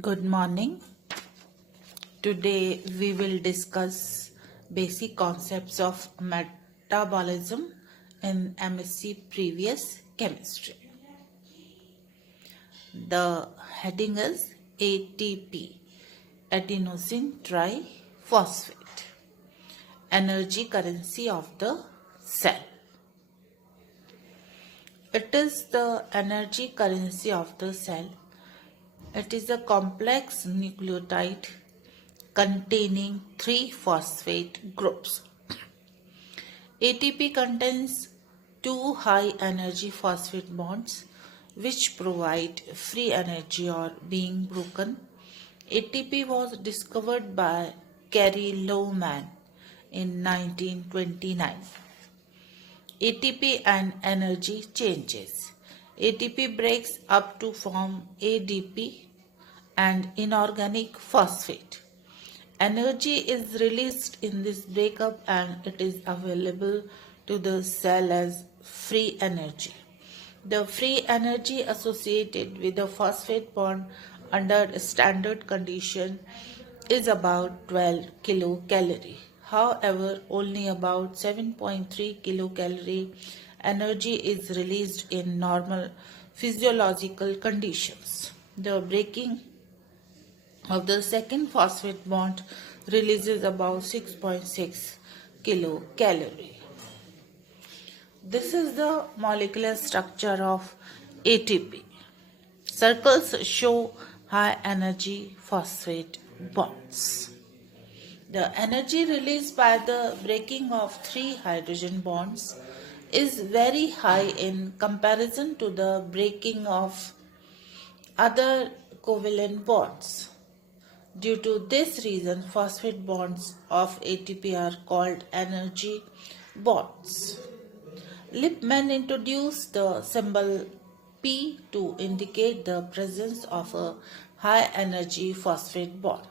Good morning. Today we will discuss basic concepts of metabolism in M.sc previous chemistry. The heading is ATP, adenosine triphosphate, energy currency of the cell. It is the energy currency of the cell. It is a complex nucleotide containing 3 phosphate groups. ATP contains 2 high energy phosphate bonds which provide free energy or being broken. ATP was discovered by Carey Lowman in 1929. ATP and energy changes. ATP breaks up to form ADP and inorganic phosphate. Energy is released in this breakup and it is available to the cell as free energy. The free energy associated with the phosphate bond under standard condition is about 12 kilocalorie. However, only about 7.3 kilocalorie energy is released in normal physiological conditions. The breaking of the second phosphate bond releases about 6.6 kilocalorie. This is the molecular structure of ATP. Circles show high energy phosphate bonds. The energy released by the breaking of 3 hydrogen bonds is very high in comparison to the breaking of other covalent bonds. Due to this reason, phosphate bonds of ATP are called energy bonds. Lippmann introduced the symbol P to indicate the presence of a high energy phosphate bond.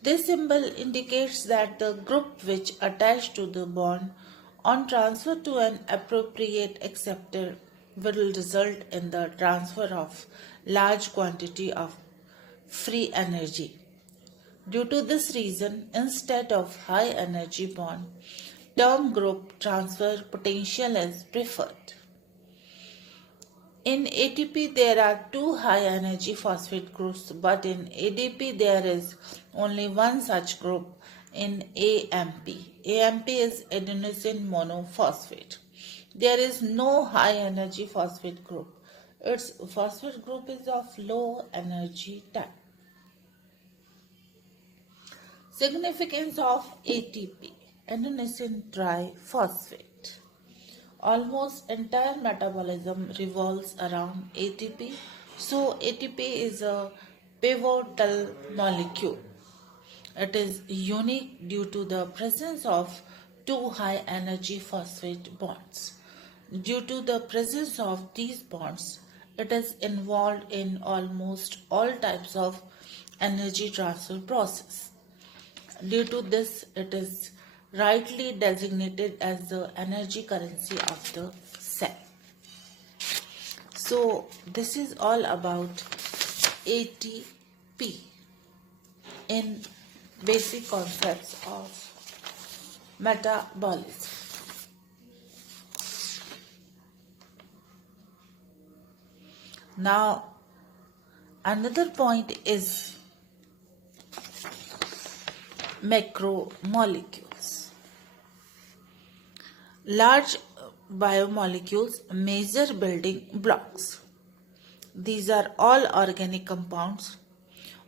This symbol indicates that the group which attached to the bond on transfer to an appropriate acceptor will result in the transfer of large quantity of free energy. Due to this reason, instead of high energy bond, term group transfer potential is preferred. In ATP, there are 2 high energy phosphate groups, but in ADP, there is only one such group in AMP. AMP is adenosine monophosphate. There is no high energy phosphate group. Its phosphate group is of low energy type. Significance of ATP, adenosine triphosphate. Almost entire metabolism revolves around ATP, so ATP is a pivotal molecule. It is unique due to the presence of 2 high energy phosphate bonds. Due to the presence of these bonds, it is involved in almost all types of energy transfer process. Due to this, it is rightly designated as the energy currency of the cell. So, this is all about ATP in basic concepts of metabolism. Now, another point is macromolecules. Large biomolecules, major building blocks. These are all organic compounds.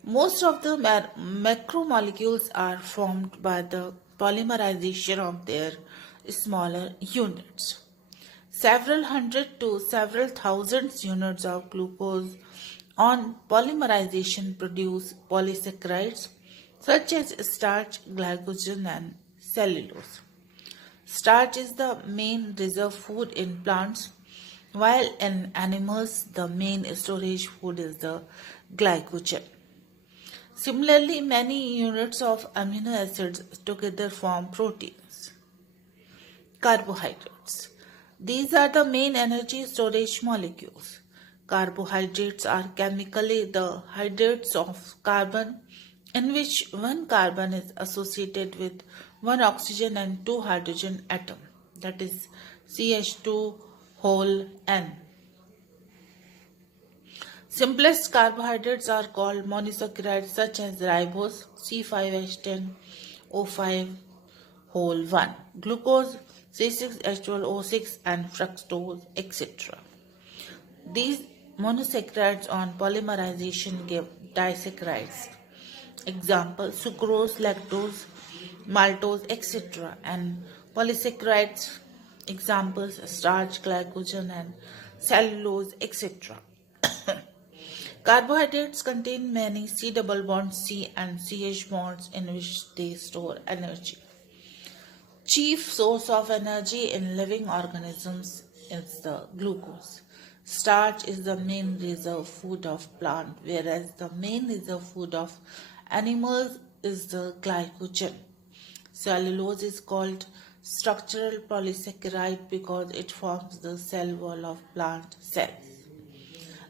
Most of the macromolecules are formed by the polymerization of their smaller units. Several hundred to several thousand units of glucose on polymerization produce polysaccharides such as starch, glycogen, and cellulose. Starch is the main reserve food in plants, while in animals the main storage food is the glycogen. Similarly, many units of amino acids together form proteins. Carbohydrates. These are the main energy storage molecules. Carbohydrates are chemically the hydrates of carbon, in which one carbon is associated with one oxygen and two hydrogen atom, that is CH2 whole N. Simplest carbohydrates are called monosaccharides such as ribose C5H10O5 whole 1, glucose C6H12O6 and fructose, etc. These monosaccharides on polymerization give disaccharides. Example sucrose, lactose, maltose, etc. and polysaccharides. Examples starch, glycogen and cellulose, etc. Carbohydrates contain many C double bond C and CH bonds in which they store energy. Chief source of energy in living organisms is the glucose. Starch is the main reserve food of plant, whereas the main reserve food of animals is the glycogen. Cellulose is called structural polysaccharide because it forms the cell wall of plant cells.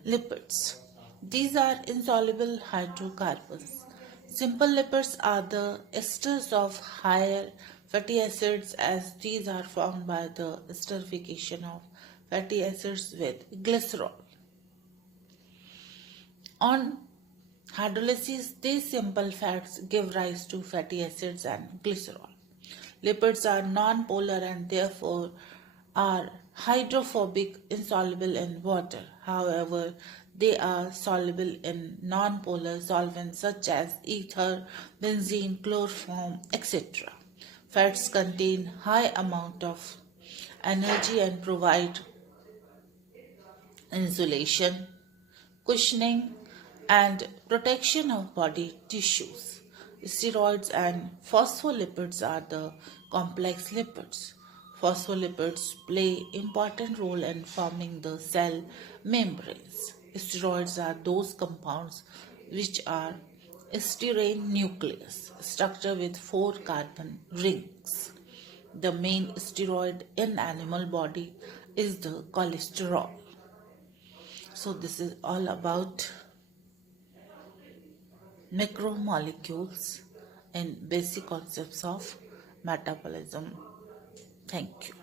Lipids. These are insoluble hydrocarbons. Simple lipids are the esters of higher fatty acids, as these are formed by the esterification of fatty acids with glycerol. On hydrolysis, these simple fats give rise to fatty acids and glycerol. Lipids are non-polar and therefore are hydrophobic, insoluble in water. However, they are soluble in non-polar solvents such as ether, benzene, chloroform, etc. Fats contain high amount of energy and provide insulation, cushioning, and protection of body tissues. Steroids and phospholipids are the complex lipids. Phospholipids play important role in forming the cell membranes. Steroids are those compounds which are styrene nucleus structure with four carbon rings. The main steroid in animal body is the cholesterol. So this is all about macromolecules and basic concepts of metabolism. Thank you.